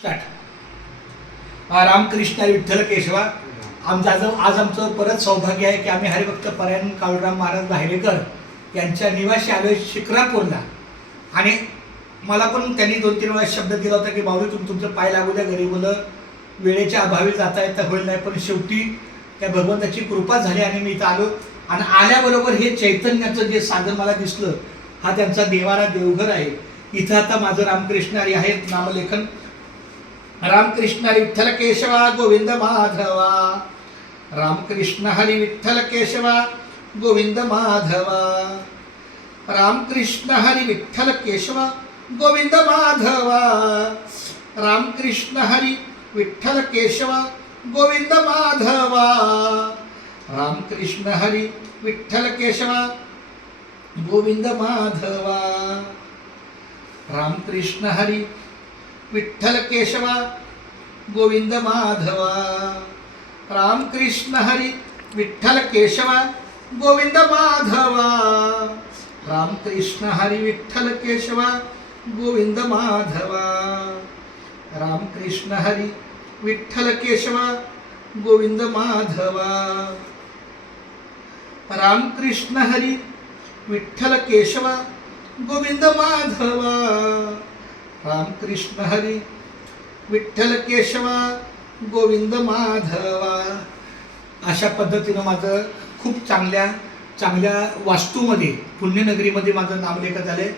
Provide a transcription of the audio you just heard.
Start. Ramakrishna Vitthal केशवा। आज आमचं परत सौभाग्य आहे की आम्ही हरिभक्त परायण काळूराम महाराज धायरेकर यांच्या निवासी आलोय शिक्रापूरला। आणि मला पण त्यांनी 2-3 वेळा शब्द दिला होता की बाबू तुमचं पाय लागू द्या, घरी मुलं वेळेच्या अभावी जाता येता होईल नाही, पण शेवटी त्या भगवंताची कृपा झाली आणि मी इथं आलो। आणि आल्याबरोबर हे चैतन्याचं जे साधन मला दिसलं, हा त्यांचा देवारा देवघर आहे। इथं आता माझं रामकृष्ण हरी आहे नामलेखन। रामकृष्ण हरी विठ्ठल केशवा गोविंद माधवा, रामकृष्ण हरी विठ्ठल केशवा गोविंद माधवा, रामकृष्ण हरी विठ्ठल केशवा गोविंद माधवा, रामकृष्ण हरी विठ्ठल केशवा गोविंद माधवा, रामकृष्ण हरी विठ्ठल केशवा गोविंद माधवा, रामकृष्ण हरी विठ्ठल केशवा गोविंद माधवा, रामकृष्ण हरी विठ्ठल केशवा गोविंद माधवा, रामकृष्ण हरी विठ्ठल केशवा गोविंद माधवा, रामकृष्ण हरी विठ्ठल केशवा गोविंद माधवा, रामकृष्ण हरी विठ्ठल केशवा गोविंद माधवा, रामकृष्ण हरी विठ्ठल केशवा गोविंद माधवा। अशा पद्धतीनं माझं खूप चांगल्या वास्तूमध्ये पुण्यनगरीमध्ये माझं नामलेखन झालंय।